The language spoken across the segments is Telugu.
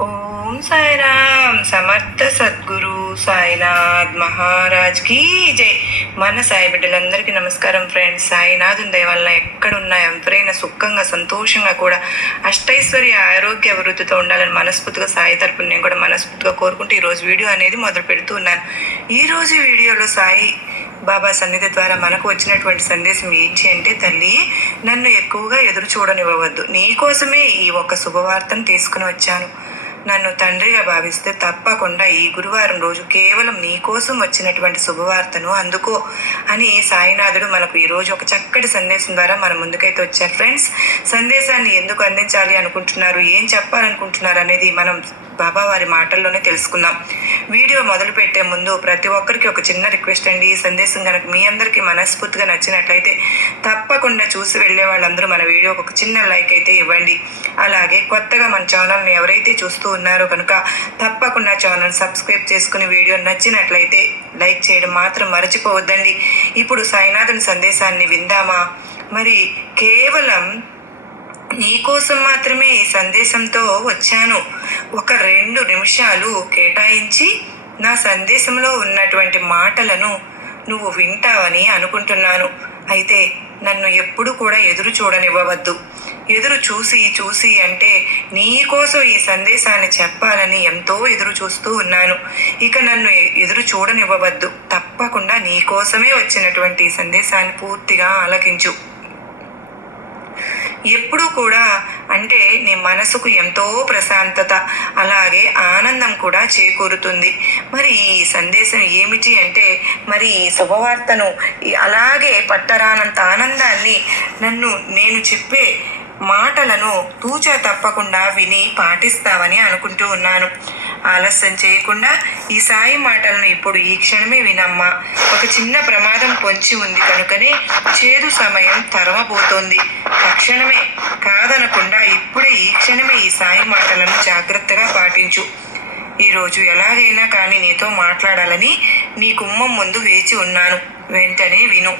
ఓం సాయిరామ్ సమర్థ సద్గురు సాయినాథ్ మహారాజ్ కీ జై. మన సాయి బిడ్డలందరికీ నమస్కారం ఫ్రెండ్స్. సాయినాథుని దయ వల్ల ఎక్కడున్నా ఎవరైనా సుఖంగా సంతోషంగా కూడా అష్టైశ్వర్య ఆరోగ్య అభివృద్ధితో ఉండాలని మనస్ఫూర్తిగా సాయి తరపున నేను కూడా మనస్ఫూర్తిగా కోరుకుంటూ ఈరోజు వీడియో అనేది మొదలు పెడుతూ ఉన్నాను. ఈరోజు వీడియోలో సాయి బాబా సన్నిధి ద్వారా మనకు వచ్చినటువంటి సందేశం ఏంటి అంటే, తల్లి నన్ను ఎక్కువగా ఎదురు చూడనివ్వవద్దు, నీకోసమే ఈ ఒక శుభవార్తను తీసుకుని వచ్చాను. నన్ను తండ్రిగా భావిస్తే తప్పకుండా ఈ గురువారం రోజు కేవలం నీ కోసం వచ్చినటువంటి శుభవార్తను అందుకో అని సాయినాథుడు మనకు ఈరోజు ఒక చక్కటి సందేశం ద్వారా మన ముందుకైతే వచ్చారు. ఫ్రెండ్స్, సందేశాన్ని ఎందుకు అందించాలి అనుకుంటున్నారు, ఏం చెప్పాలనుకుంటున్నారు అనేది మనం బాబా వారి మాటల్లోనే తెలుసుకుందాం. వీడియో మొదలు పెట్టే ముందు ప్రతి ఒక్కరికి ఒక చిన్న రిక్వెస్ట్ అండి. ఈ సందేశం కనుక మీ అందరికీ మనస్ఫూర్తిగా నచ్చినట్లయితే తప్పకుండా చూసి వెళ్ళే వాళ్ళందరూ మన వీడియోకి ఒక చిన్న లైక్ అయితే ఇవ్వండి. అలాగే కొత్తగా మన ఛానల్ని ఎవరైతే చూస్తూ ఉన్నారో కనుక తప్పకుండా ఛానల్ సబ్స్క్రైబ్ చేసుకుని వీడియో నచ్చినట్లయితే లైక్ చేయడం మాత్రం మర్చిపోవద్దండి. ఇప్పుడు సాయినాథుని సందేశాన్ని విందామా? మరి కేవలం నీకోసం మాత్రమే ఈ సందేశంతో వచ్చాను. ఒక 2 నిమిషాలు కేటాయించి నా సందేశంలో ఉన్నటువంటి మాటలను నువ్వు వింటావని అనుకుంటున్నాను. అయితే నన్ను ఎప్పుడు కూడా ఎదురు చూడనివ్వవద్దు. ఎదురు చూసి అంటే నీకోసం ఈ సందేశాన్ని చెప్పాలని ఎంతో ఎదురు చూస్తూ ఉన్నాను. ఇక నన్ను ఎదురు చూడనివ్వవద్దు. తప్పకుండా నీకోసమే వచ్చినటువంటి ఈ సందేశాన్ని పూర్తిగా ఆలకించు. ఎప్పుడూ కూడా అంటే నీ మనసుకు ఎంతో ప్రశాంతత అలాగే ఆనందం కూడా చేకూరుతుంది. మరి ఈ సందేశం ఏమిటి అంటే, మరి ఈ శుభవార్తను అలాగే పట్టరానంత ఆనందాన్ని నేను చెప్పే మాటలను తూచా తప్పకుండా విని పాటిస్తావని అనుకుంటూ ఉన్నాను. ఆలస్యం చేయకుండా ఈ సాయి మాటలను ఇప్పుడు ఈ క్షణమే వినమ్మా. ఒక చిన్న ప్రమాదం పొంచి ఉంది కనుకనే చేదు సమయం తరమబోతోంది. తక్షణమే కాదనకుండా ఇప్పుడే ఈ క్షణమే ఈ సాయి మాటలను జాగ్రత్తగా పాటించు. ఈరోజు ఎలాగైనా కానీ నీతో మాట్లాడాలని నీ గుమ్మం ముందు వేచి ఉన్నాను. వెంటనే విను.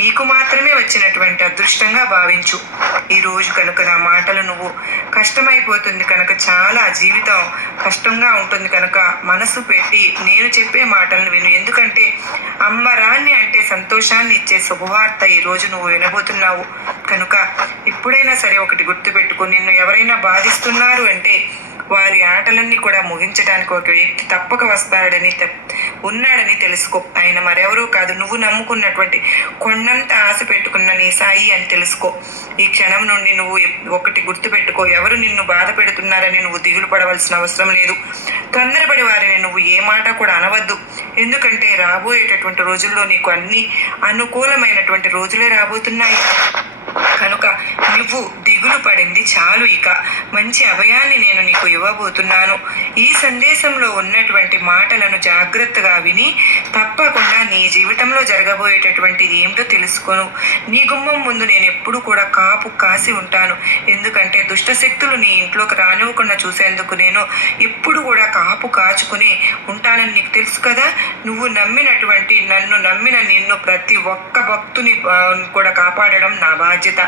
నీకు మాత్రమే వచ్చినటువంటి అదృష్టంగా భావించు. ఈరోజు కనుక నా మాటలు నువ్వు కష్టమైపోతుంది కనుక, చాలా జీవితం కష్టంగా ఉంటుంది కనుక మనసు పెట్టి నేను చెప్పే మాటలను విను. ఎందుకంటే అమ్మరాన్ని అంటే సంతోషాన్ని ఇచ్చే శుభవార్త ఈరోజు నువ్వు వినబోతున్నావు కనుక ఎప్పుడైనా సరే ఒకటి గుర్తుపెట్టుకో. నిన్ను ఎవరైనా బాధిస్తున్నారు అంటే వారి ఆటలన్నీ కూడా ముగించడానికి ఒక వ్యక్తి తప్పక ఉన్నాడని తెలుసుకో. ఆయన మరెవరూ కాదు, నువ్వు నమ్ముకున్నటువంటి కొండంత ఆశ పెట్టుకున్న నీ సాయి అని తెలుసుకో. ఈ క్షణం నుండి నువ్వు ఒకటి గుర్తుపెట్టుకో. ఎవరు నిన్ను బాధ పెడుతున్నారని నువ్వు దిగులు పడవలసిన అవసరం లేదు. తొందరపడి వారిని నువ్వు ఏ మాట కూడా అనవద్దు. ఎందుకంటే రాబోయేటటువంటి రోజుల్లో నీకు అన్ని అనుకూలమైనటువంటి రోజులే రాబోతున్నాయి కనుక నువ్వు దిగులు పడింది చాలు. ఇక మంచి అభయాన్ని నేను నీకు ఇవ్వబోతున్నాను. ఈ సందేశంలో ఉన్నటువంటి మాటలను జాగ్రత్తగా విని తప్పకుండా నీ జీవితంలో జరగబోయేటటువంటిది ఏమిటో తెలుసుకోను. నీ గుమ్మం ముందు నేను ఎప్పుడు కూడా కాపు కాసి ఉంటాను. ఎందుకంటే దుష్టశక్తులు నీ ఇంట్లోకి రానివ్వకుండా చూసేందుకు నేను ఎప్పుడు కూడా కాపు కాచుకుని ఉంటానని నీకు తెలుసు కదా. నువ్వు నమ్మినటువంటి నన్ను నమ్మిన నిన్ను ప్రతి ఒక్క భక్తుని కూడా కాపాడడం నా బాధ్యత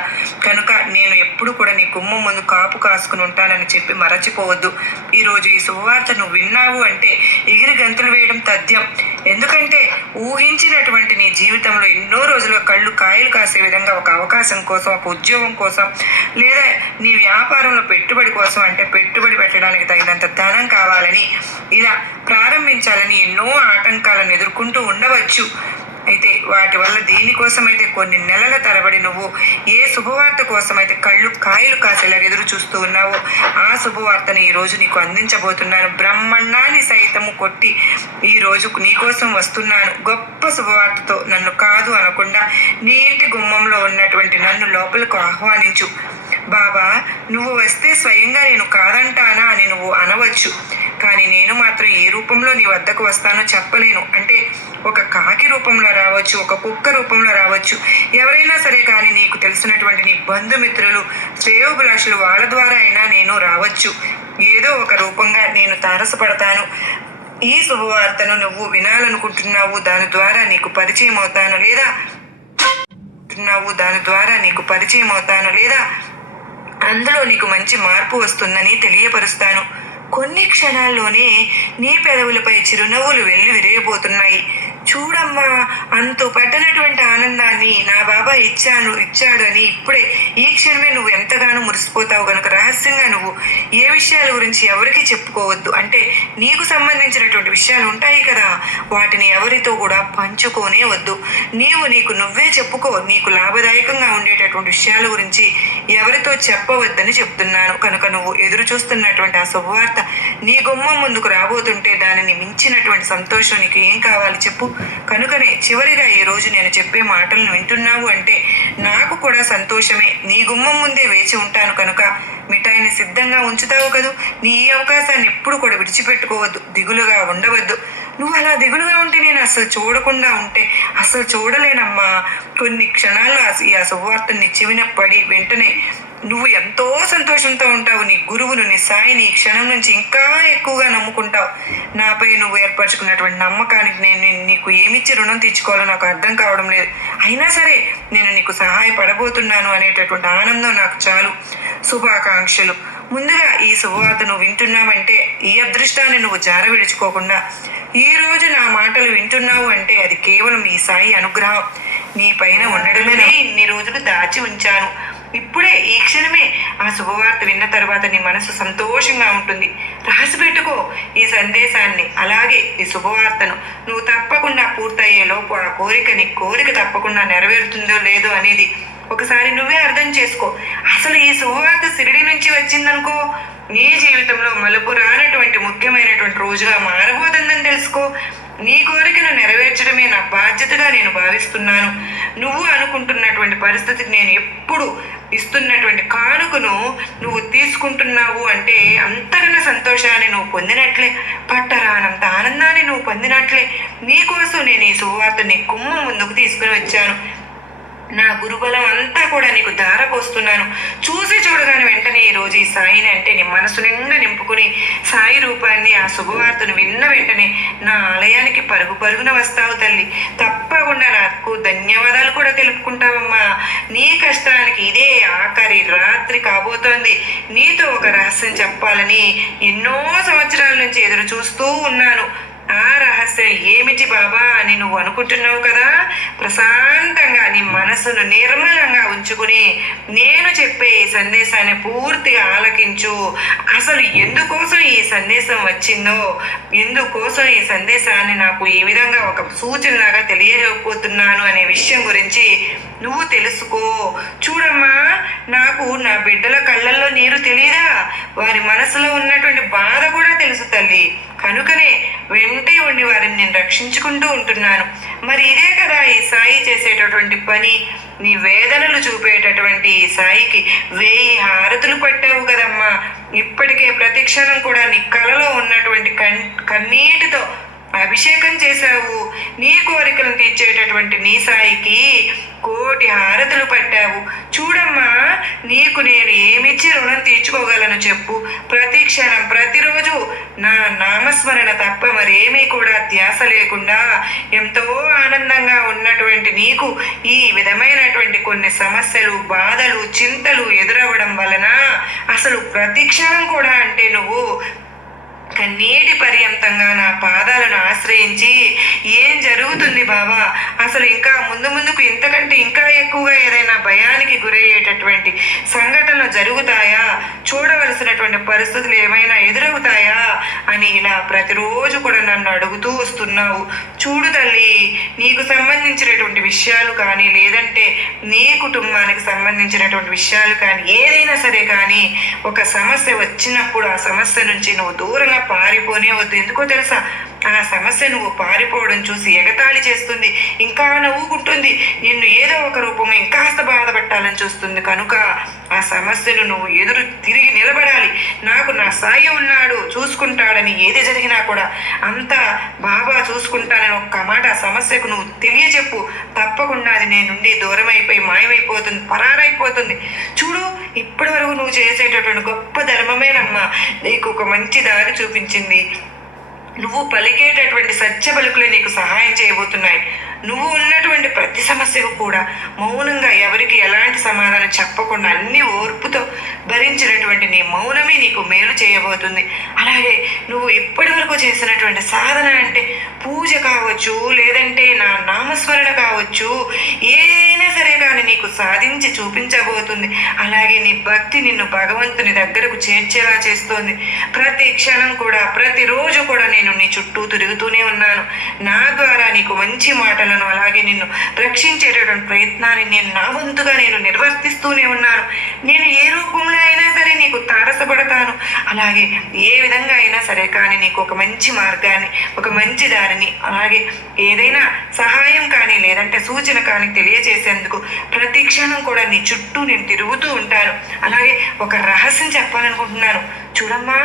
కనుక నేను ఎప్పుడు కూడా నీ గుమ్మం ముందు కాపు కాసుకుని ఉంటానని చెప్పి మరచిపోవద్దు. ఈరోజు ఈ శుభవార్త నువ్వు విన్నావు అంటే ఎగిరి గంతులు వేయడం తథ్యం. ఎందుకంటే ఊహించినటువంటి నీ జీవితంలో ఎన్నో రోజులు కళ్ళు కాయలు కాసే విధంగా ఒక అవకాశం కోసం, ఒక ఉద్యోగం కోసం, లేదా నీ వ్యాపారంలో పెట్టుబడి కోసం, అంటే పెట్టుబడి పెట్టడానికి తగినంత ధనం కావాలని, ఇలా ప్రారంభించాలని ఎన్నో ఆటంకాలను ఎదుర్కొంటూ ఉండవచ్చు. అయితే వాటి వల్ల దేనికోసమైతే కొన్ని నెలల తరబడి నువ్వు ఏ శుభవార్త కోసమైతే కళ్ళు కాయలు కాసేలా ఎదురు చూస్తూ ఉన్నావో ఆ శుభవార్తను ఈరోజు నీకు అందించబోతున్నాను. బ్రహ్మాండాన్ని సైతము కొట్టి ఈరోజు నీకోసం వస్తున్నాను గొప్ప శుభవార్తతో. నన్ను కాదు అనకుండా నీ ఇంటి గుమ్మంలో ఉన్నటువంటి నన్ను లోపలకు ఆహ్వానించు. బాబా, నువ్వు వస్తే స్వయంగా నేను కాదంటానా అని నువ్వు అనవచ్చు, కానీ నేను మాత్రం ఏ రూపంలో నీ వద్దకు వస్తానో చెప్పలేను. అంటే ఒక కాకి రూపంలో రావచ్చు, ఒక కుక్క రూపంలో రావచ్చు, ఎవరైనా సరే కానీ నీకు తెలిసినటువంటి నీ బంధుమిత్రులు, శ్రేయోభిలాషులు, వాళ్ళ ద్వారా అయినా నేను రావచ్చు. ఏదో ఒక రూపంగా నేను తారసపడతాను. ఈ శుభవార్తను నువ్వు వినాలనుకుంటున్నావు, దాని ద్వారా నీకు పరిచయం అవుతాను, లేదా అందులో నీకు మంచి మార్పు వస్తుందని తెలియపరుస్తాను. కొన్ని క్షణాల్లోనే నీ పెదవులపై చిరునవ్వులు వెళ్ళి విరిగిపోతున్నాయి. చూడమ్మా, అంతు పట్టనటువంటి ఆనందాన్ని నా బాబా ఇచ్చాడు అని ఇప్పుడే ఈ క్షణమే నువ్వు ఎంతగానో మురిసిపోతావు గనుక రహస్యంగా నువ్వు ఏ విషయాల గురించి ఎవరికి చెప్పుకోవద్దు. అంటే నీకు సంబంధించినటువంటి విషయాలు ఉంటాయి కదా, వాటిని ఎవరితో కూడా పంచుకోనే వద్దు. నీకు నువ్వే చెప్పుకో. నీకు లాభదాయకంగా ఉండేటటువంటి విషయాల గురించి ఎవరితో చెప్పవద్దని చెప్తున్నాను. కనుక నువ్వు ఎదురు చూస్తున్నటువంటి ఆ శుభవార్త నీ గుమ్మం ముందుకు రాబోతుంటే దానిని మించినటువంటి సంతోషం నీకు ఏం కావాలి చెప్పు. కనుకనే చివరిగా ఈ రోజు నేను చెప్పే మాటలను వింటున్నావు అంటే నాకు కూడా సంతోషమే. నీ గుమ్మం ముందే వేచి ఉంటాను కనుక మిఠాయిని సిద్ధంగా ఉంచుతావు కదూ. నీ ఈ అవకాశాన్ని ఎప్పుడు కూడా విడిచిపెట్టుకోవద్దు. దిగులుగా ఉండవద్దు. నువ్వు అలా దిగులుగా ఉంటే నేను అసలు చూడకుండా ఉంటే అసలు చూడలేనమ్మా. కొన్ని క్షణాల్లో ఆ శుభవార్తని చెవిన పడి వెంటనే నువ్వు ఎంతో సంతోషంతో ఉంటావు. నీ గురువును, నీ సాయిని ఈ క్షణం నుంచి ఇంకా ఎక్కువగా నమ్ముకుంటావు. నాపై నువ్వు ఏర్పరచుకున్నటువంటి నమ్మకానికి నేను నీకు ఏమిచ్చి రుణం తీర్చుకోవాలో నాకు అర్థం కావడం లేదు. అయినా సరే నేను నీకు సహాయపడబోతున్నాను అనేటటువంటి ఆనందం నాకు చాలు. శుభాకాంక్షలు. ముందుగా ఈ శుభవార్తను వింటున్నావంటే ఈ అదృష్టాన్ని నువ్వు జార విడుచుకోకుండా ఈ రోజు నా మాటలు వింటున్నావు అంటే అది కేవలం ఈ సాయి అనుగ్రహం నీ పైన ఉండడమే. ఇన్ని రోజులు దాచి ఉంచాను. ఇప్పుడే ఈ క్షణమే ఆ శుభవార్త విన్న తర్వాత నీ మనసు సంతోషంగా ఉంటుంది. రాసి పెట్టుకో ఈ సందేశాన్ని, అలాగే ఈ శుభవార్తను. నువ్వు తప్పకుండా పూర్తయ్యేలోపు ఆ కోరిక తప్పకుండా నెరవేరుతుందో లేదో అనేది ఒకసారి నువ్వే అర్థం చేసుకో. అసలు ఈ శుభవార్త షిరిడి నుంచి వచ్చిందనుకో, నీ జీవితంలో మలుపు రానటువంటి ముఖ్యమైనటువంటి రోజుగా మారబోతుందని తెలుసుకో. నీ కోరికను నెరవేర్చడమే నా బాధ్యతగా నేను భావిస్తున్నాను. నువ్వు అనుకుంటున్నటువంటి పరిస్థితికి నేను ఎప్పుడు ఇస్తున్నటువంటి కానుకను నువ్వు తీసుకుంటున్నావు అంటే అంతకన్నా సంతోషాన్ని నువ్వు పొందినట్లే, పట్టరానంత ఆనందాన్ని నువ్వు పొందినట్లే. నీకోసం నేను ఈ శుభవార్త నీ గుమ్మం ముందుకు తీసుకుని వచ్చాను. నా గురుబలం అంతా కూడా నీకు ధారపోస్తున్నాను. చూసి చూడగానే వెంటనే ఈరోజు ఈ సాయిని అంటే నీ మనసు నిండా నింపుకుని సాయి రూపాన్ని, ఆ శుభవార్తను విన్న వెంటనే నా ఆలయానికి పరుగున వస్తావు తల్లి. తప్పకుండా నాకు ధన్యవాదాలు కూడా తెలుపుకుంటావమ్మా. నీ కష్టానికి ఇదే ఆఖరి రాత్రి కాబోతోంది. నీతో ఒక రహస్యం చెప్పాలని ఎన్నో సంవత్సరాల నుంచి ఎదురు చూస్తూ ఉన్నాను. ఆ రహస్యం ఏమిటి బాబా అని నువ్వు అనుకుంటున్నావు కదా. ప్రశాంతంగా నీ మనసును నిర్మలంగా ఉంచుకుని నేను చెప్పే ఈ సందేశాన్ని పూర్తిగా ఆలకించు. అసలు ఎందుకోసం ఈ సందేశం వచ్చిందో, ఎందుకోసం ఈ సందేశాన్ని నాకు ఈ విధంగా ఒక సూచనలాగా తెలియజేయబోతున్నాను అనే విషయం గురించి నువ్వు తెలుసుకో. చూడమ్మా, నాకు నా బిడ్డల కళ్ళల్లో నీరు తెలియదా, వారి మనసులో ఉన్నటువంటి బాధ కూడా తెలుసు తల్లి. కనుకనే వెంటే ఉండి వారిని నేను రక్షించుకుంటూ ఉంటున్నాను. మరి ఇదే కదా ఈ సాయి చేసేటటువంటి పని. నీ వేదనలు చూపేటటువంటి ఈ సాయికి 1000 హారతులు పట్టావు కదమ్మా. ఇప్పటికే ప్రతి క్షణం కూడా నీ కలలో ఉన్నటువంటి కన్నీటితో అభిషేకం చేశావు. నీ కోరికలను తీర్చేటటువంటి నీ సాయికి 1,000,000 హారతులు పట్టావు. చూడమ్మా, నీకు నేను ఏమిచ్చి రుణం తీర్చుకోగలను చెప్పు. ప్రతి క్షణం ప్రతిరోజు నా నామస్మరణ తప్ప మరేమీ కూడా ధ్యాస లేకుండా ఎంతో ఆనందంగా ఉన్నటువంటి నీకు ఈ విధమైనటువంటి కొన్ని సమస్యలు, బాధలు, చింతలు ఎదురవ్వడం వలన అసలు ప్రతి క్షణం కూడా అంటే నువ్వు కన్నీటి పర్యంతంగా నా పాదాలను ఆశ్రయించి ఏం జరుగుతుంది బాబా, అసలు ఇంకా ముందుకు ఇంతకంటే ఇంకా ఎక్కువగా ఏదైనా భయానికి గురయ్యేటటువంటి సంఘటనలు జరుగుతాయా, చూడవలసినటువంటి పరిస్థితులు ఏమైనా ఎదురవుతాయా అని ఇలా ప్రతిరోజు కూడా నన్ను అడుగుతూ వస్తున్నావు. చూడు తల్లి, నీకు సంబంధించినటువంటి విషయాలు కానీ లేదంటే నీ కుటుంబానికి సంబంధించినటువంటి విషయాలు కానీ ఏదైనా సరే కానీ ఒక సమస్య వచ్చినప్పుడు ఆ సమస్య నుంచి నువ్వు దూరంగా పారిపోనే వద్దు. ఎందుకో తెలుసా, ఆ సమస్య నువ్వు పారిపోవడం చూసి ఎగతాళి చేస్తుంది, ఇంకా నవ్వుకుంటుంది, నిన్ను ఏదో ఒక రూపంగా ఇంకాస్త బాధపెట్టాలని చూస్తుంది. కనుక ఆ సమస్యను నువ్వు ఎదురు తిరిగి నిలబడాలి. నాకు నా సాయి ఉన్నాడు, చూసుకుంటాడని ఏది జరిగినా కూడా అంతా బాబా చూసుకుంటానని ఒక్క మాట ఆ సమస్యకు నువ్వు తెలియచెప్పు. తప్పకుండా అది నీ నుండి దూరం అయిపోయి మాయమైపోతుంది, పరారైపోతుంది. చూడు, ఇప్పటి వరకు నువ్వు చేసేటటువంటి గొప్ప ధర్మమేనమ్మా నీకు ఒక మంచి దారి చూపించింది. నువ్వు పలికేటటువంటి సత్య పలుకులే నీకు సహాయం చేయబోతున్నాయి. నువ్వు ఉన్నటువంటి ప్రతి సమస్యకు కూడా మౌనంగా ఎవరికి ఎలాంటి సమాధానం చెప్పకుండా అన్ని ఓర్పుతో భరించినటువంటి నీ మౌనమే నీకు మేలు చేయబోతుంది. అలాగే నువ్వు ఇప్పటి వరకు చేసినటువంటి సాధన అంటే పూజ కావచ్చు, లేదంటే నా నామస్మరణ కావచ్చు, ఏదైనా సరే కానీ నీకు సాధించి చూపించబోతుంది. అలాగే నీ భక్తి నిన్ను భగవంతుని దగ్గరకు చేర్చేలా చేస్తోంది. ప్రతి క్షణం కూడా, ప్రతిరోజు కూడా నేను నీ చుట్టూ తిరుగుతూనే ఉన్నాను. నా ద్వారా నీకు మంచి మాటలను, అలాగే నిన్ను రక్షించేటటువంటి ప్రయత్నాన్ని నేను నా వంతుగా నేను నిర్వర్తిస్తూనే ఉన్నాను. నేను ఏ రూపంలో అయినా సరే నీకు తారసపడతాను. అలాగే ఏ విధంగా అయినా సరే కానీ నీకు ఒక మంచి మార్గాన్ని, ఒక మంచి దారిని, అలాగే ఏదైనా సహాయం కానీ లేదంటే సూచన కానీ తెలియజేసేందుకు ప్రతి క్షణం కూడా నీ చుట్టూ నేను తిరుగుతూ ఉంటాను. అలాగే ఒక రహస్యం చెప్పాలనుకుంటున్నాను. చూడమ్మా,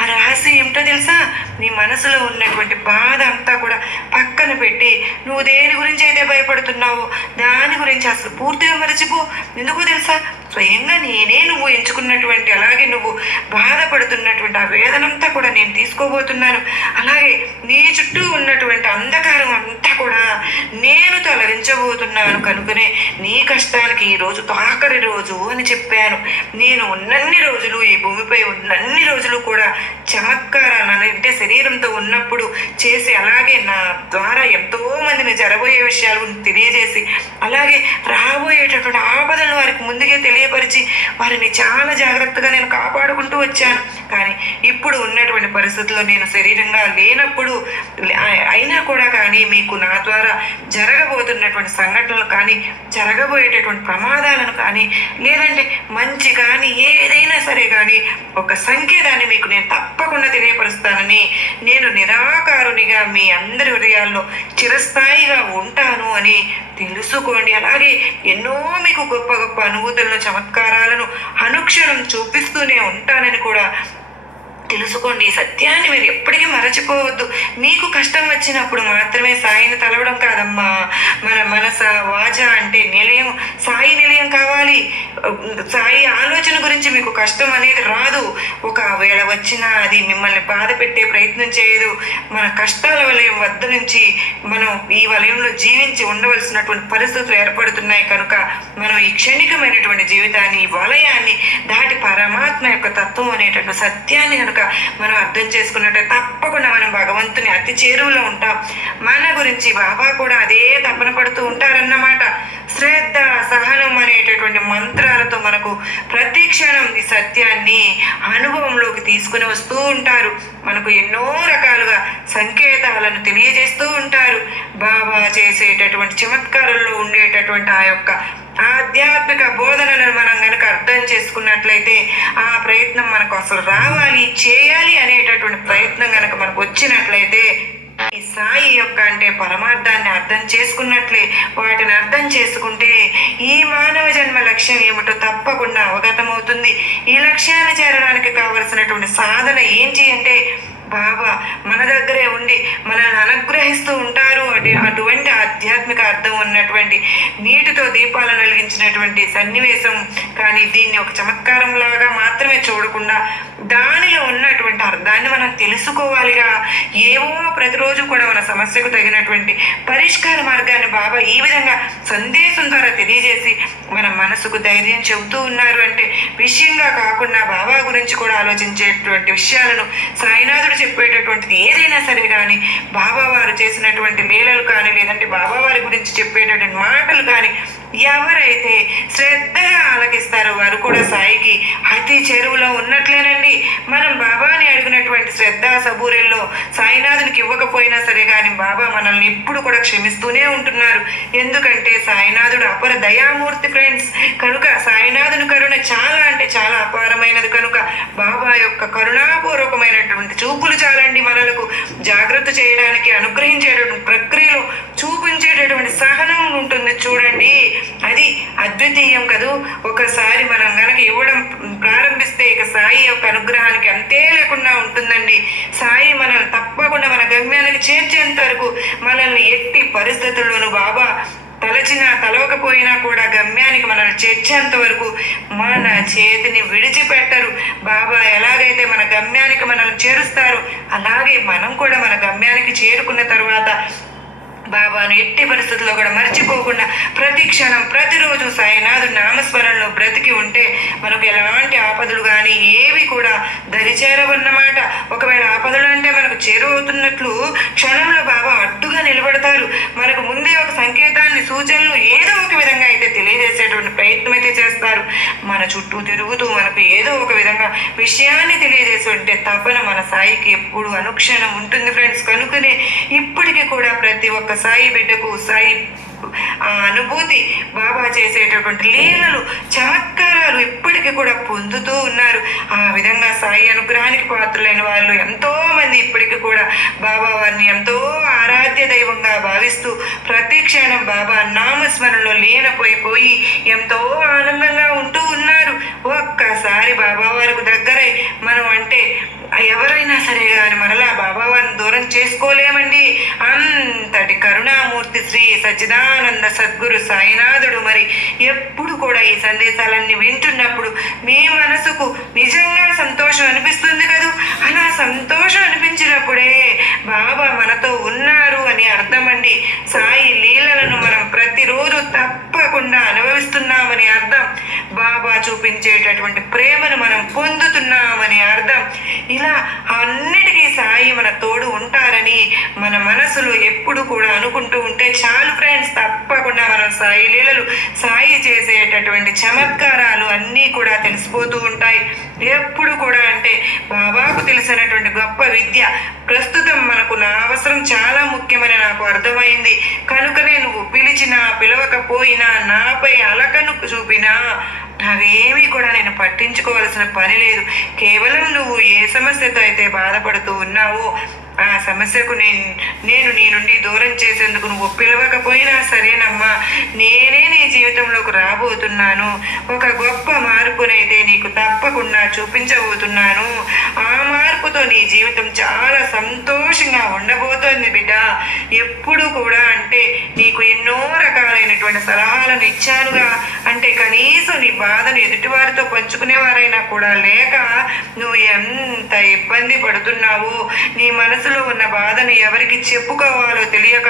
ఆ రహస్యం ఏమిటో తెలుసా? నీ మనసులో ఉన్నటువంటి బాధ అంతా కూడా పక్కన పెట్టి నువ్వు దేని గురించి అయితే భయపడుతున్నావో దాని గురించి అసలు పూర్తిగా మరచిపో. ఎందుకో తెలుసా? స్వయంగా నేనే నువ్వు ఎంచుకున్నటువంటి, అలాగే నువ్వు బాధపడుతున్నటువంటి ఆ వేదనంతా కూడా నేను తీసుకోబోతున్నాను. అలాగే నీ చుట్టూ ఉన్నటువంటి అంధకారం అంతా కూడా నేను తొలగించబోతున్నాను. కనుకనే నీ కష్టానికి ఈరోజు ఆఖరి రోజు అని చెప్పాను. నేను ఉన్నన్ని రోజులు, ఈ భూమిపై ఉన్నన్ని రోజులు కూడా చమత్కారాన్ని అంటే శరీరంతో ఉన్నప్పుడు చేసి, అలాగే నా ద్వారా ఎంతో మందిని జరబోయే విషయాలు తెలియజేసి, అలాగే రాబోయేటటువంటి ఆపదలను వారికి ముందుగా తెలియపరిచి వారిని చాలా జాగ్రత్తగా నేను కాపాడుకుంటూ వచ్చాను. కానీ ఇప్పుడు ఉన్నటువంటి పరిస్థితుల్లో నేను శరీరంగా లేనప్పుడు అయినా కూడా కానీ మీకు నా ద్వారా జరగబోతున్నటువంటి సంఘటనలు కానీ, జరగబోయేటటువంటి ప్రమాదాలను కానీ, లేదంటే మంచి కానీ ఏదైనా సరే కానీ ఒక సంకేతాన్ని మీకు నేను తప్పకుండా తెలియపరుస్తానని, నేను నిరాకారునిగా మీ అందరి హృదయాల్లో చిరస్థాయిగా ఉంటాను అని తెలుసుకోండి. అలాగే ఎన్నో మీకు గొప్ప గొప్ప అనుభూతులను, చమత్కారాలను అనుక్షణం చూపిస్తూనే ఉంటానని కూడా తెలుసుకోండి. ఈ సత్యాన్ని మీరు ఎప్పటికీ మరచిపోవద్దు. మీకు కష్టం వచ్చినప్పుడు మాత్రమే సాయిని తలవడం కాదమ్మా. మన మనస వాచ అంటే నిలయం, సాయి నిలయం కావాలి. సాయి ఆలోచన గురించి మీకు కష్టం అనేది రాదు. ఒకవేళ వచ్చినా అది మిమ్మల్ని బాధ పెట్టే ప్రయత్నం చేయదు. మన కష్టాల వలయం వద్ద నుంచి మనం ఈ వలయంలో జీవించి ఉండవలసినటువంటి పరిస్థితులు ఏర్పడుతున్నాయి. కనుక మనం ఈ క్షణికమైనటువంటి జీవితాన్ని, ఈ వలయాన్ని దాటి పరమాత్మ యొక్క తత్వం అనేటటువంటి సత్యాన్ని కనుక మనం అర్థం చేసుకున్నట్టే తప్పకుండా మనం భగవంతుని అతి చేరువలో ఉంటాం. మన గురించి బాబా కూడా అదే తపన పడుతూ ఉంటారన్నమాట. శ్రద్ధ, సహనం అనేటటువంటి మంత్రాలతో మనకు ప్రతి క్షణం ఈ సత్యాన్ని అనుభవంలోకి తీసుకుని వస్తూ ఉంటారు. మనకు ఎన్నో రకాలుగా సంకేతాలను తెలియజేస్తూ ఉంటారు. బాబా చేసేటటువంటి చమత్కారంలో ఉండేటటువంటి ఆ యొక్క ఆధ్యాత్మిక బోధనలను మనం కనుక అర్థం చేసుకున్నట్లయితే, ఆ ప్రయత్నం మనకు అసలు రావాలి, చేయాలి అనేటటువంటి ప్రయత్నం కనుక మనకు వచ్చినట్లయితే, ఈ సాయి యొక్క అంటే పరమార్థాన్ని అర్థం చేసుకున్నట్లే, వాటిని అర్థం చేసుకుంటే ఈ మానవ జన్మ లక్ష్యం ఏమిటో తప్పకుండా అవగతమవుతుంది. ఈ లక్ష్యాన్ని చేరడానికి కావలసినటువంటి సాధన ఏంటి అంటే, బాబా మన దగ్గరే ఉండి మనల్ని అనుగ్రహిస్తూ ఉంటారు. అటువంటి ఆధ్యాత్మిక అర్థం ఉన్నటువంటి నీటితో దీపాలను వెలిగించినటువంటి సన్నివేశం. కానీ దీన్ని ఒక చమత్కారం లాగా మాత్రమే చూడకుండా దానిలో ఉన్నటువంటి అర్థాన్ని మనం తెలుసుకోవాలిగా. ఏవో ప్రతిరోజు కూడా మన సమస్యకు తగినటువంటి పరిష్కార మార్గాన్ని బాబా ఈ విధంగా సందేశం ద్వారా తెలియజేసి మన మనసుకు ధైర్యం చెబుతూ ఉన్నారు. అంటే విషయంగా కాకుండా బాబా గురించి కూడా ఆలోచించేటువంటి విషయాలను సాయినాథుడు చెప్పేటటువంటిది ఏదైనా సరే కానీ, బాబా వారు చేసినటువంటి లీలలు కానీ, లేదంటే బాబా వారి గురించి చెప్పేటటువంటి మాటలు కానీ ఎవరైతే శ్రద్ధగా ఆలకిస్తారో వారు కూడా సాయికి అతి చెరువులో ఉన్నట్లేనండి. మనం బాబాని అడిగినటువంటి శ్రద్ధ సబూరిల్లో సాయినాథునికి ఇవ్వకపోయినా సరే కానీ బాబా మనల్ని ఇప్పుడు కూడా క్షమిస్తూనే ఉంటున్నారు. ఎందుకంటే సాయినాథుడు అపర దయామూర్తి ఫ్రెండ్స్. కనుక సాయినాథుని కరుణ చాలా అంటే చాలా అపారమైనది. కనుక బాబా యొక్క కరుణాపూర్వకమైనటువంటి చూపులు చాలండి మనలకు జాగ్రత్త చేయడానికి, అనుగ్రహించేటటువంటి ప్రక్రియలో చూపించేటటువంటి సహనం ఉంటుంది చూడండి. అది అద్వితీయం కదూ. ఒకసారి మనం గనక ఇవ్వడం ప్రారంభిస్తే ఇక సాయి యొక్క అనుగ్రహానికి అంతే లేకుండా ఉంటుందండి. సాయి మనల్ని తప్పకుండా మన గమ్యానికి చేర్చేంత వరకు మనల్ని ఎట్టి పరిస్థితుల్లోనూ బాబా తలచినా తలవకపోయినా కూడా గమ్యానికి మనల్ని చేర్చేంత వరకు మన చేతిని విడిచిపెట్టరు. బాబా ఎలాగైతే మన గమ్యానికి మనల్ని చేరుస్తారో అలాగే మనం కూడా మన గమ్యానికి చేరుకున్న తర్వాత బాబాను ఎట్టి పరిస్థితుల్లో కూడా మర్చిపోకుండా ప్రతి క్షణం ప్రతిరోజు సాయినాథు నామస్మరణలో బ్రతికి ఉంటే మనకు ఎలాంటి ఆపదలు కానీ ఏవి కూడా దరిచేరవన్నమాట. ఒకవేళ ఆపదలు అంటే మనకు చేరువవుతున్నట్లు క్షణంలో బాబా అడ్డుగా నిలబడతారు. మనకు ముందే ఒక సంకేతాన్ని సూచనలు ఏదో ఒక విధంగా అయితే తెలియజేసేటువంటి ప్రయత్నం అయితే చేస్తారు. మన చుట్టూ తిరుగుతూ మనకు ఏదో ఒక విధంగా విషయాన్ని తెలియజేసే తపన మన సాయికి ఎప్పుడు అనుక్షణం ఉంటుంది ఫ్రెండ్స్. కనుకనే ఇప్పటికీ కూడా ప్రతి ఒక్క సాయి బిడ్డకు సాయి ఆ అనుభూతి బాబా చేసేటటువంటి లీలలు చమత్కారాలు ఇప్పటికీ కూడా పొందుతూ ఉన్నారు. ఆ విధంగా సాయి అనుగ్రహానికి పాత్రులైన వాళ్ళు ఎంతో మంది ఇప్పటికీ కూడా బాబా వారిని ఎంతో ఆరాధ్య దైవంగా భావిస్తూ ప్రతి క్షణం బాబా నామస్మరణలో లీనపోయిపోయి ఎంతో ఆనందంగా ఉంటూ ఉన్నారు. ఒక్కసారి బాబా వారికి దగ్గరై మనం అంటే ఎవరైనా సరే కానీ మరలా బాబా వారిని దూరం చేసుకోలేమండి. అంతటి కరుణామూర్తి శ్రీ సచ్చిదానంద సద్గురు సాయినాథుడు మరి ఎప్పుడు కూడా ఈ సందేశాలన్నీ వింటున్నప్పుడు మీ మనసుకు నిజంగా సంతోషం అనిపిస్తుంది కదూ. అలా సంతోషం అనిపించినప్పుడే బాబా మనతో ఉన్నారు అని అర్థమండి. సాయి లీలలను మనం ప్రతిరోజు తప్పకుండా అనుభవిస్తున్నామని అర్థం. బాబా చూపించేటటువంటి ప్రేమను మనం పొందుతున్నామని అర్థం. ఇలా అన్నిటికీ సాయి మన తోడు ఉంటారని మన మనసులో ఎప్పుడు కూడా అనుకుంటూ ఉంటే చాలు ఫ్రెండ్స్. తప్పకుండా మనం సాయి లీలలు సాయి చేసేటటువంటి చమత్కారాలు అన్నీ కూడా తెలిసిపోతూ ఉంటాయి. ఎప్పుడు కూడా అంటే బాబాకు తెలిసినటువంటి గొప్ప విద్య ప్రస్తుతం మనకు నా అవసరం చాలా ముఖ్యమని నాకు అర్థమైంది. కనుకనే నువ్వు పిలిచినా పిలవకపోయినా నాపై అలకను చూపినా అవేమీ కూడా నేను పట్టించుకోవాల్సిన పని లేదు. కేవలం నువ్వు ఏ సమస్యతో అయితే బాధపడుతూ ఉన్నావో ఆ సమస్యకు నేను నీ నుండి దూరం చేసేందుకు నువ్వు పిలవకపోయినా సరేనమ్మా, నేనే నీ జీవితంలోకి రాబోతున్నాను. ఒక గొప్ప మార్పునైతే నీకు తప్పకుండా చూపించబోతున్నాను. ఆ మార్పుతో నీ జీవితం చాలా సంతోషంగా ఉండబోతోంది బిడ్డ. ఎప్పుడు కూడా అంటే నీకు ఎన్నో రకాలైనటువంటి సలహాలను ఇచ్చానుగా. అంటే కనీసం నీ బాధను ఎదుటివారితో పంచుకునేవారైనా కూడా లేక నువ్వు ఎంత ఇబ్బంది పడుతున్నావో, నీ మనసులో ఉన్న బాధను ఎవరికి చెప్పుకోవాలో తెలియక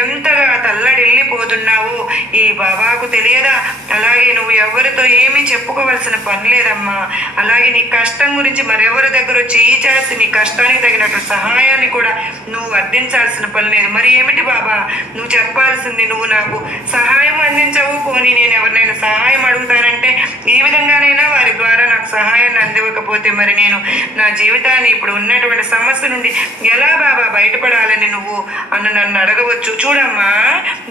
ఎంతగా తల్లడిల్లిపోతున్నావో ఈ బాబాకు తెలియదా? అలాగే నువ్వు ఎవరితో ఏమీ చెప్పుకోవాల్సిన పని లేదమ్మా. అలాగే నీ కష్టం గురించి మరెవరి దగ్గర చెయ్యి చేసి నీ కష్టానికి తగినట్టు సహాయాన్ని కూడా నువ్వు అందించాల్సిన పని లేదు. మరి ఏమిటి బాబా నువ్వు చెప్పాల్సింది? నువ్వు నాకు సహాయం అందించవు, పోనీ నేను ఎవరినైనా సహాయం అడుగుతానంటే ఈ విధంగానైనా వారి ద్వారా నాకు సహాయాన్ని అందివ్వకపోతే మరి నేను నా జీవితాన్ని ఇప్పుడు ఉన్నటువంటి సమస్య నుండి ఎలా బాబా బయటపడాలని నువ్వు నన్ను అడగవచ్చు. చూడమ్మా,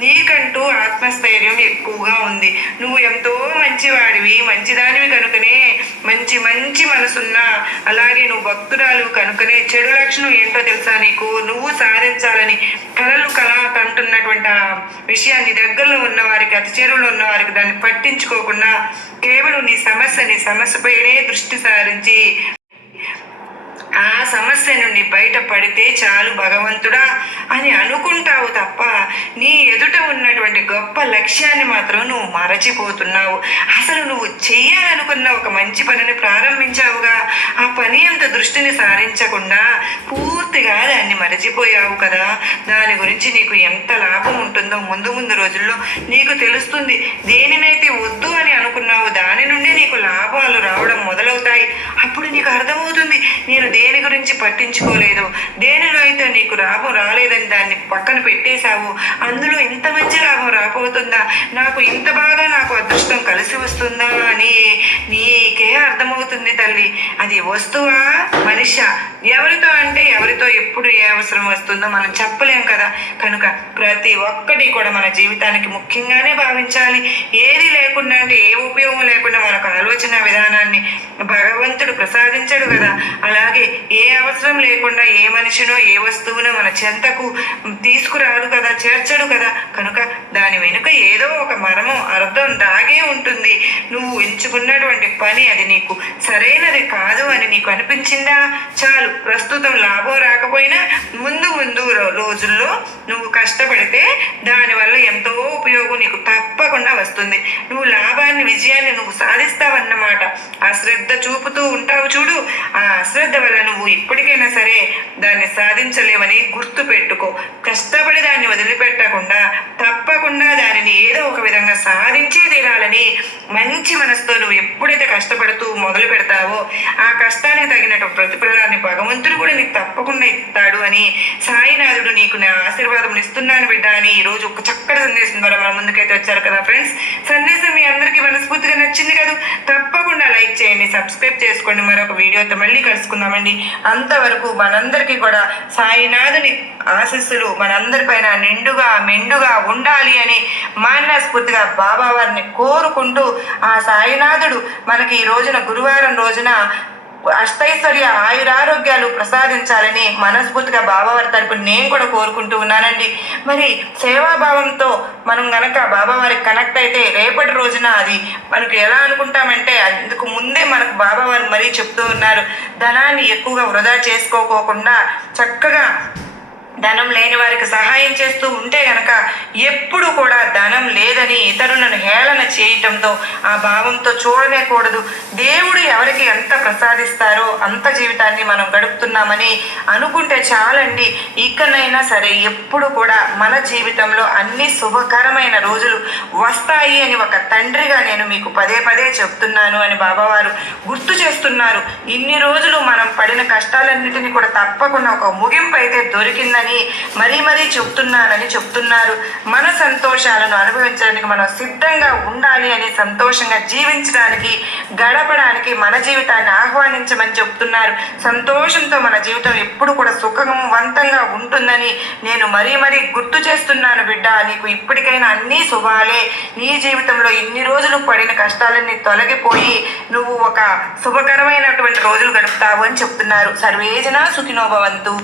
నీకంటూ ఆత్మస్థైర్యం ఎక్కువగా ఉంది. నువ్వు ఎంతో మంచివాడివి, మంచిదానివి కనుకనే మంచి మంచి మనసున్నా, అలాగే నువ్వు భక్తురాలు కనుకనే చెడు లక్షణం ఏంటో తెలుసా నీకు? నువ్వు సాధించాలని కళ కంటున్నటువంటి ఆ విషయాన్ని దగ్గరలో ఉన్న వారికి, అతి చేరువలో ఉన్న వారికి దాన్ని పట్టించుకోకుండా కేవలం నీ సమస్యపైనే దృష్టి సారించి ఆ సమస్య నుండి బయటపడితే చాలు భగవంతుడా అని అనుకుంటావు తప్ప నీ ఎదుట ఉన్నటువంటి గొప్ప లక్ష్యాన్ని మాత్రం నువ్వు మరచిపోతున్నావు. అసలు నువ్వు చెయ్యాలనుకున్న ఒక మంచి పనిని ప్రారంభించావుగా, ఆ పని అంత దృష్టిని సారించకుండా పూర్తిగా దాన్ని మరచిపోయావు కదా. దాని గురించి నీకు ఎంత లాభం ఉంటుందో ముందు రోజుల్లో నీకు తెలుస్తుంది. దేనినైతే వద్దు అని అనుకున్నావు దాని నుండి నీకు లాభాలు రావడం మొదలవుతాయి. అప్పుడు నీకు అర్థమవుతుంది నేను దేని గురించి పట్టించుకోలేదు, దేనిలో అయితే నీకు లాభం రాలేదని దాన్ని పక్కన పెట్టేశావు, అందులో ఇంత మంచి లాభం రాబోతుందా, నాకు ఇంత బాగా నాకు అదృష్టం కలిసి వస్తుందా అని నీకే అర్థమవుతుంది తల్లి. అది వస్తువా మనిషా? ఎవరితో అంటే ఎవరితో ఎప్పుడు ఏ అవసరం వస్తుందో మనం చెప్పలేం కదా. కనుక ప్రతి ఒక్కటి కూడా మన జీవితానికి ముఖ్యంగానే భావించాలి. ఏది లేకుండా అంటే ఏ ఉపయోగం లేకుండా మనకు ఆలోచన విధానాన్ని భగవంతుడు ప్రసాదించడు కదా. అలాగే ఏ అవసరం లేకుండా ఏ మనిషినో ఏ వస్తువునో మన చెంతకు తీసుకురాడు కదా, చేర్చడు కదా. కనుక దాని వెనుక ఏదో ఒక మర్మం అర్థం దాగే ఉంటుంది. నువ్వు ఎంచుకున్నటువంటి పని అది నీకు సరైనది కాదు అని నీకు అనిపించిందా? చాలు, ప్రస్తుతం లాభం రాకపోయినా ముందు రోజుల్లో నువ్వు కష్టపడితే దానివల్ల ఎంతో ఉపయోగం నీకు తప్పకుండా వస్తుంది. నువ్వు లాభాన్ని, విజయాన్ని నువ్వు సాధిస్తావన్నమాట. ఆ శ్రద్ధ చూపుతూ ఉంటావు చూడు, ఆ అశ్రద్ధ వల్ల నువ్వు ఇప్పటికైనా సరే దాన్ని సాధించలేమని గుర్తు పెట్టుకో. కష్టపడి దాన్ని వదిలిపెట్టకుండా తప్పకుండా దానిని ఏదో ఒక విధంగా సాధించే తీరాలని మంచి మనసుతో నువ్వు ఎప్పుడైతే కష్టపడుతూ మొదలు పెడతావో ఆ కష్టానికి తగినట్టు ప్రతిఫలాన్ని భగవంతుడు కూడా నీకు తప్పకుండా ఇస్తాడు అని సాయినాథుడు నీకు నా ఆశీర్వాదం ఇస్తున్నాను బిడ్డ అని ఈరోజు ఒక చక్కటి సందేశం ద్వారా మన ముందుకైతే వచ్చారు కదా ఫ్రెండ్స్. సందేశం మీ అందరికీ మనస్ఫూర్తిగా నచ్చింది కదా, తప్పకుండా లైక్ చేయండి, సబ్స్క్రైబ్ చేసుకోండి. మరొక వీడియోతో మళ్ళీ కలుసుకుందామండి. అంతవరకు మనందరికీ కూడా సాయినాథుని ఆశీస్సులు మనందరిపైన నిండుగా మెండుగా ఉండాలి అని మనస్ఫూర్తిగా బాబా వారిని కోరుకుంటూ ఆ సాయినాథుడు మనకి ఈ రోజున గురువారం రోజున అష్టైశ్వర్య ఆయురారోగ్యాలు ప్రసాదించాలని మనస్ఫూర్తిగా బాబావారి తరపున నేను కూడా కోరుకుంటూ ఉన్నానండి. మరి సేవాభావంతో మనం గనక బాబావారికి కనెక్ట్ అయితే రేపటి రోజున అది మనకు ఎలా అనుకుంటామంటే అందుకు ముందే మనకు బాబావారు మరీ చెప్తూ ఉన్నారు, ధనాన్ని ఎక్కువగా వృధా చేసుకోకోకుండా చక్కగా ధనం లేని వారికి సహాయం చేస్తూ ఉంటే గనక ఎప్పుడు కూడా ధనం లేదని ఇతరులను హేళన చేయటంతో ఆ భావంతో చూడనేకూడదు. దేవుడు ఎవరికి ఎంత ప్రసాదిస్తారో అంత జీవితాన్ని మనం గడుపుతున్నామని అనుకుంటే చాలండి. ఇకనైనా సరే ఎప్పుడు కూడా మన జీవితంలో అన్ని శుభకరమైన రోజులు వస్తాయి అని ఒక తండ్రిగా నేను మీకు పదే పదే చెప్తున్నాను అని బాబావారు గుర్తు చేస్తున్నారు. ఇన్ని రోజులు మనం పడిన కష్టాలన్నిటినీ కూడా తప్పకుండా ఒక ముగింపు అయితే దొరికిందని మరీ మరీ చెప్తున్నారు. మన సంతోషాలను అనుభవించడానికి మనం సిద్ధంగా ఉండాలి అని, సంతోషంగా జీవించడానికి గడపడానికి మన జీవితాన్ని ఆహ్వానించమని చెప్తున్నారు. సంతోషంతో మన జీవితం ఎప్పుడు కూడా సుఖవంతంగా ఉంటుందని నేను మరీ మరీ గుర్తు చేస్తున్నాను బిడ్డ. నీకు ఇప్పటికైనా అన్నీ శుభాలే. నీ జీవితంలో ఇన్ని రోజులు పడిన కష్టాలన్నీ తొలగిపోయి నువ్వు ఒక శుభకరమైనటువంటి రోజులు గడుపుతావు అని చెప్తున్నారు. సర్వేజన సుఖినో భవంతు.